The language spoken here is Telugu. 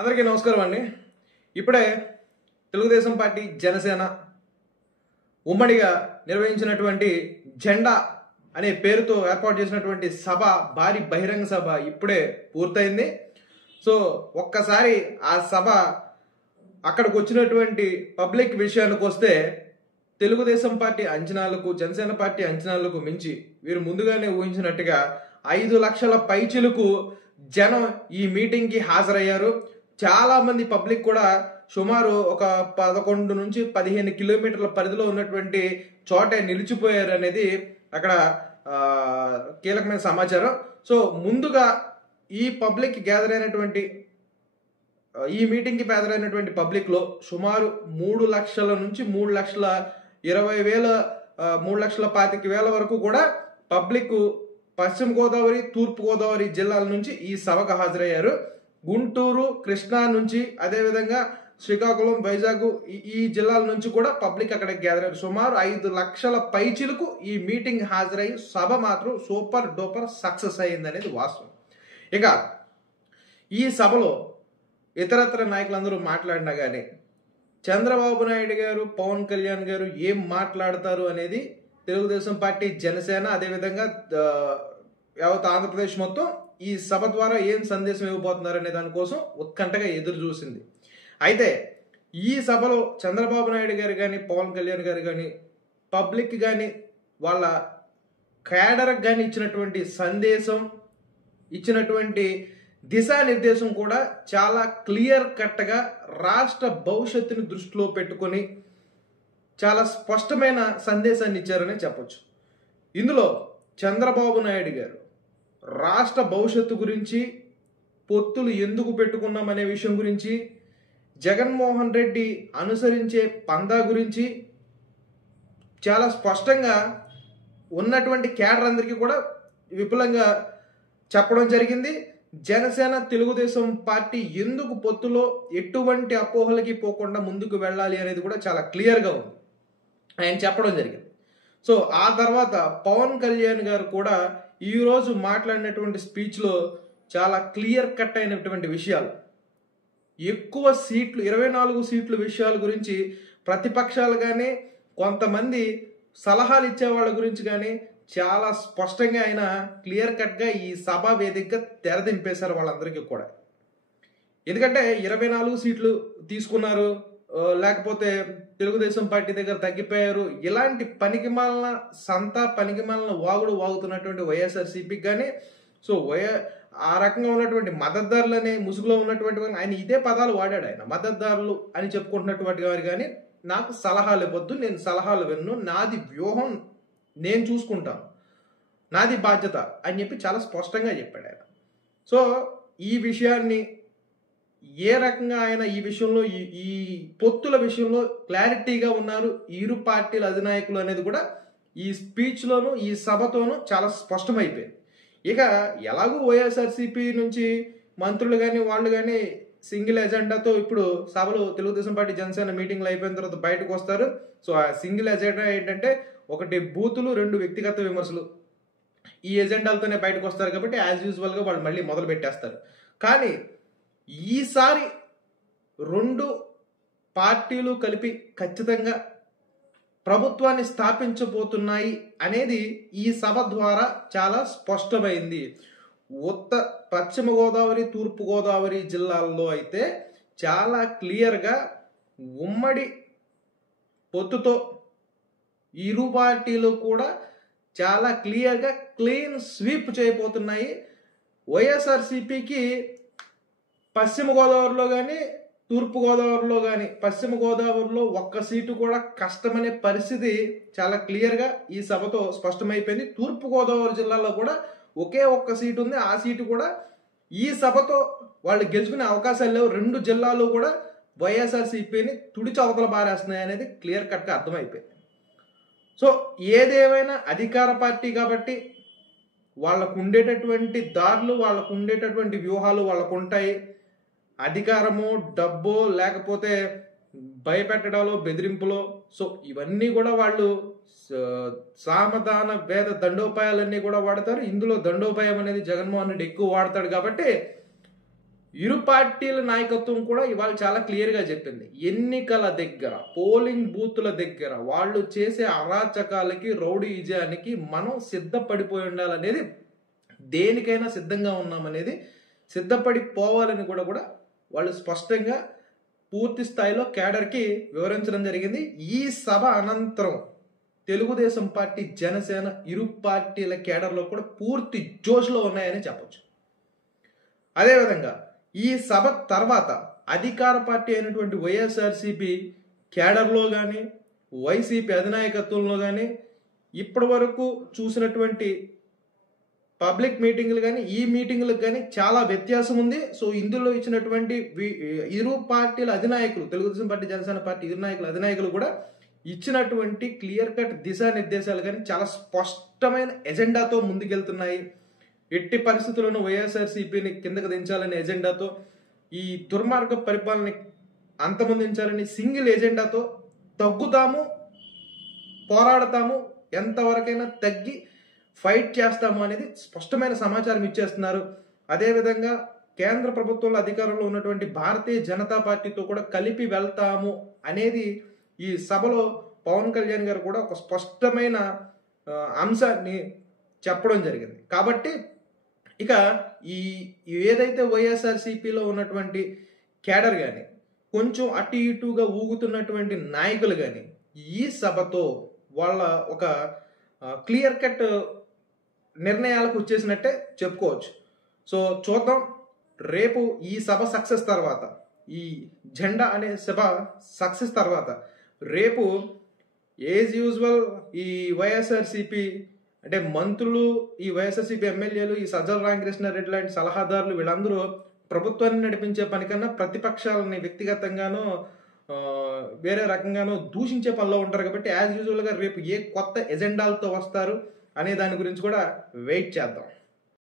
అందరికీ నమస్కారం అండి. ఇప్పుడే తెలుగుదేశం పార్టీ జనసేన ఉమ్మడిగా నిర్వహించినటువంటి జెండా అనే పేరుతో ఏర్పాటు చేసినటువంటి సభ, భారీ బహిరంగ సభ ఇప్పుడే పూర్తయింది. సో ఒక్కసారి ఆ సభ అక్కడికి వచ్చినటువంటి పబ్లిక్ విషయానికి వస్తే తెలుగుదేశం పార్టీ అంచనాలకు, జనసేన పార్టీ అంచనాలకు మించి వీరు ముందుగానే ఊహించినట్టుగా 5 లక్షల పైచిలకు జనం ఈ మీటింగ్ కి హాజరయ్యారు. చాలా మంది పబ్లిక్ కూడా సుమారు ఒక 11 నుంచి 15 కిలోమీటర్ల పరిధిలో ఉన్నటువంటి చోటే నిలిచిపోయారు అనేది అక్కడ కీలకమైన సమాచారం. సో ముందుగా ఈ పబ్లిక్ గ్యాదర్ అయినటువంటి ఈ మీటింగ్ కి గ్యాదర్ అయినటువంటి పబ్లిక్ లో సుమారు 3 లక్షల నుంచి 3,20,000 3,25,000 వరకు కూడా పబ్లిక్ పశ్చిమ గోదావరి, తూర్పు గోదావరి జిల్లాల నుంచి ఈ సభకు హాజరయ్యారు. గుంటూరు, కృష్ణా నుంచి, అదేవిధంగా శ్రీకాకుళం, వైజాగ్ ఈ జిల్లాల నుంచి కూడా పబ్లిక్ అక్కడ గ్యాదర్ అయ్యారు. సుమారు 5 లక్షల పైచిలకు ఈ మీటింగ్ హాజరయ్యి సభ మాత్రం సూపర్ డూపర్ సక్సెస్ అయ్యింది అనేది వాస్తవం. ఇక ఈ సభలో ఇతరత్ర నాయకులందరూ మాట్లాడినా కానీ చంద్రబాబు నాయుడు గారు, పవన్ కళ్యాణ్ గారు ఏం మాట్లాడతారు అనేది తెలుగుదేశం పార్టీ, జనసేన, అదేవిధంగా యావత్ ఆంధ్రప్రదేశ్ మొత్తం ఈ సభ ద్వారా ఏం సందేశం ఇవ్వబోతున్నారు అనే దానికోసం ఉత్కంఠగా ఎదురు చూసింది. అయితే ఈ సభలో చంద్రబాబు నాయుడు గారు కానీ, పవన్ కళ్యాణ్ గారు కానీ, పబ్లిక్ కానీ, వాళ్ళ క్యాడర్కి కానీ ఇచ్చినటువంటి సందేశం, ఇచ్చినటువంటి దిశానిర్దేశం కూడా చాలా క్లియర్ కట్గా రాష్ట్ర భవిష్యత్తుని దృష్టిలో పెట్టుకొని చాలా స్పష్టమైన సందేశాన్ని ఇచ్చారని చెప్పొచ్చు. ఇందులో చంద్రబాబు నాయుడు గారు రాష్ట్ర భవిష్యత్తు గురించి, పొత్తులు ఎందుకు పెట్టుకున్నామనే విషయం గురించి, జగన్మోహన్ రెడ్డి అనుసరించే పందా గురించి చాలా స్పష్టంగా ఉన్నటువంటి క్యాడర్ అందరికీ కూడా విపులంగా చెప్పడం జరిగింది. జనసేన, తెలుగుదేశం పార్టీ ఎందుకు పొత్తులో ఎటువంటి అపోహలకి పోకుండా ముందుకు వెళ్ళాలి అనేది కూడా చాలా క్లియర్గా ఉంది, ఆయన చెప్పడం జరిగింది. సో ఆ తర్వాత పవన్ కళ్యాణ్ గారు కూడా ఈరోజు మాట్లాడినటువంటి స్పీచ్లో చాలా క్లియర్ కట్ అయినటువంటి విషయాలు, ఎక్కువ సీట్లు 24 సీట్ల విషయాల గురించి ప్రతిపక్షాలు కానీ, కొంతమంది సలహాలు ఇచ్చే వాళ్ళ గురించి కానీ చాలా స్పష్టంగా ఆయన క్లియర్ కట్గా ఈ సభా వేదికగా తెరదింపేశారు వాళ్ళందరికీ కూడా. ఎందుకంటే 24 సీట్లు తీసుకున్నారు, లేకపోతే తెలుగుదేశం పార్టీ దగ్గర తగ్గిపోయారు, ఇలాంటి పనికిమాలిన పనికిమాలిన వాగుడు వాగుతున్నటువంటి వైఎస్ఆర్సీపీకి కానీ, సో ఆ రకంగా ఉన్నటువంటి మద్దతుదారులనే ముసుగులో ఉన్నటువంటి ఆయన ఇదే పదాలు వాడాడు. ఆయన మద్దతుదారులు అని చెప్పుకుంటున్నటువంటి వారు కానీ నాకు సలహాలు ఇవ్వద్దు, నేను సలహాలు విన్ను, నాది వ్యూహం నేను చూసుకుంటాను, నాది బాధ్యత అని చెప్పి చాలా స్పష్టంగా చెప్పాడు ఆయన. సో ఈ విషయాన్ని ఏ రకంగా ఆయన ఈ విషయంలో ఈ పొత్తుల విషయంలో క్లారిటీగా ఉన్నారు ఇరు పార్టీల అధినాయకులు అనేది కూడా ఈ స్పీచ్లోను, ఈ సభతోనూ చాలా స్పష్టమైపోయింది. ఇక ఎలాగూ వైఎస్ఆర్సీపీ నుంచి మంత్రులు కానీ వాళ్ళు కానీ సింగిల్ ఎజెండాతో ఇప్పుడు సభలు తెలుగుదేశం పార్టీ, జనసేన మీటింగ్లు అయిపోయిన తర్వాత బయటకు వస్తారు. సో ఆ సింగిల్ ఎజెండా ఏంటంటే ఒకటి బూతులు, 2 వ్యక్తిగత విమర్శలు, ఈ ఎజెండాలతోనే బయటకు వస్తారు. కాబట్టి యాజ్ యూజువల్గా వాళ్ళు మళ్ళీ మొదలు పెట్టేస్తారు. కానీ ఈసారి 2 పార్టీలు కలిపి ఖచ్చితంగా ప్రభుత్వాన్ని స్థాపించబోతున్నాయి అనేది ఈ సభ ద్వారా చాలా స్పష్టమైంది. పశ్చిమ గోదావరి, తూర్పు గోదావరి జిల్లాల్లో అయితే చాలా క్లియర్గా ఉమ్మడి పొత్తుతో ఇరు పార్టీలు కూడా చాలా క్లియర్గా క్లీన్ స్వీప్ చేయబోతున్నాయి. వైఎస్ఆర్సీపీకి పశ్చిమ గోదావరిలో కానీ, తూర్పు గోదావరిలో కానీ, పశ్చిమ గోదావరిలో ఒక్క సీటు కూడా కష్టమనే పరిస్థితి చాలా క్లియర్గా ఈ సభతో స్పష్టమైపోయింది. తూర్పు గోదావరి జిల్లాలో కూడా ఒకే ఒక్క సీటు ఉంది, ఆ సీటు కూడా ఈ సభతో వాళ్ళు గెలుచుకునే అవకాశాలు లేవు. 2 జిల్లాలు కూడా వైఎస్ఆర్సీపీని తుడిచి అవతల బారేస్తున్నాయి అనేది క్లియర్ కట్గా అర్థమైపోయింది. సో ఏదేమైనా అధికార పార్టీ కాబట్టి వాళ్ళకు ఉండేటటువంటి దారులు, వాళ్ళకు ఉండేటటువంటి వ్యూహాలు వాళ్ళకు ఉంటాయి. అధికారము, డబ్బు, లేకపోతే భయపెట్టడాలో, బెదిరింపులో, సో ఇవన్నీ కూడా వాళ్ళు సామధాన వేద దండోపాయాలన్నీ కూడా వాడతారు. ఇందులో దండోపాయం అనేది జగన్మోహన్ రెడ్డి ఎక్కువ వాడతాడు కాబట్టి ఇరు పార్టీల నాయకత్వం కూడా ఇవాళ చాలా క్లియర్గా చెప్పింది. ఎన్నికల దగ్గర, పోలింగ్ బూతుల దగ్గర వాళ్ళు చేసే అరాచకాలకి, రౌడీయిజానికి మనం సిద్ధపడిపోయి ఉండాలనేది, దేనికైనా సిద్ధంగా ఉన్నామనేది, సిద్ధపడిపోవాలని కూడా వాళ్ళు స్పష్టంగా పూర్తి స్థాయిలో కేడర్కి వివరించడం జరిగింది. ఈ సభ అనంతరం తెలుగుదేశం పార్టీ, జనసేన ఇరు పార్టీల కేడర్లో కూడా పూర్తి జోష్లో ఉన్నాయని చెప్పొచ్చు. అదేవిధంగా ఈ సభ తర్వాత అధికార పార్టీ అయినటువంటి వైఎస్ఆర్సీపీ కేడర్లో కానీ, వైసీపీ అధినాయకత్వంలో కానీ ఇప్పటి వరకు చూసినటువంటి పబ్లిక్ మీటింగులు కానీ, ఈ మీటింగులకు కానీ చాలా వ్యత్యాసం ఉంది. సో ఇందులో ఇచ్చినటువంటి ఇరు పార్టీల అధినాయకులు, తెలుగుదేశం పార్టీ, జనసేన పార్టీ ఇరు అధినాయకులు కూడా ఇచ్చినటువంటి క్లియర్ కట్ దిశానిర్దేశాలు కానీ చాలా స్పష్టమైన ఎజెండాతో ముందుకెళ్తున్నాయి. ఎట్టి పరిస్థితుల్లోనూ వైఎస్ఆర్సీపీని కిందకు దించాలనే ఎజెండాతో, ఈ దుర్మార్గ పరిపాలనని అంతమొందించాలని సింగిల్ ఎజెండాతో తగ్గుతాము, పోరాడతాము, ఎంతవరకైనా తగ్గి ఫైట్ చేస్తాము అనేది స్పష్టమైన సమాచారం ఇచ్చేస్తున్నారు. అదేవిధంగా కేంద్ర ప్రభుత్వంలో అధికారంలో ఉన్నటువంటి భారతీయ జనతా పార్టీతో కూడా కలిపి వెళ్తాము అనేది ఈ సభలో పవన్ కళ్యాణ్ గారు కూడా ఒక స్పష్టమైన అంశాన్ని చెప్పడం జరిగింది. కాబట్టి ఇక ఈ ఏదైతే వైఎస్ఆర్సీపీలో ఉన్నటువంటి కేడర్ కానీ, కొంచెం అటు ఇటుగా ఊగుతున్నటువంటి నాయకులు కానీ ఈ సభతో వాళ్ళ ఒక క్లియర్ కట్ నిర్ణయాలకు వచ్చేసినట్టే చెప్పుకోవచ్చు. సో చూద్దాం, రేపు ఈ సభ సక్సెస్ తర్వాత, ఈ జెండా అనే సభ సక్సెస్ తర్వాత రేపు యాజ్ యూజువల్ ఈ వైఎస్ఆర్సీపీ అంటే మంత్రులు, ఈ వైఎస్ఆర్సీపీ ఎమ్మెల్యేలు, ఈ సజ్జల రామకృష్ణారెడ్డి లాంటి సలహాదారులు వీళ్ళందరూ ప్రభుత్వాన్ని నడిపించే పనికన్నా ప్రతిపక్షాలని వ్యక్తిగతంగానో వేరే రకంగానో దూషించే పనిలో ఉంటారు. కాబట్టి యాజ్ యూజువల్గా రేపు ఏ కొత్త ఎజెండాలతో వస్తారు అనే దాని గురించి కూడా వెయిట్ చేద్దాం.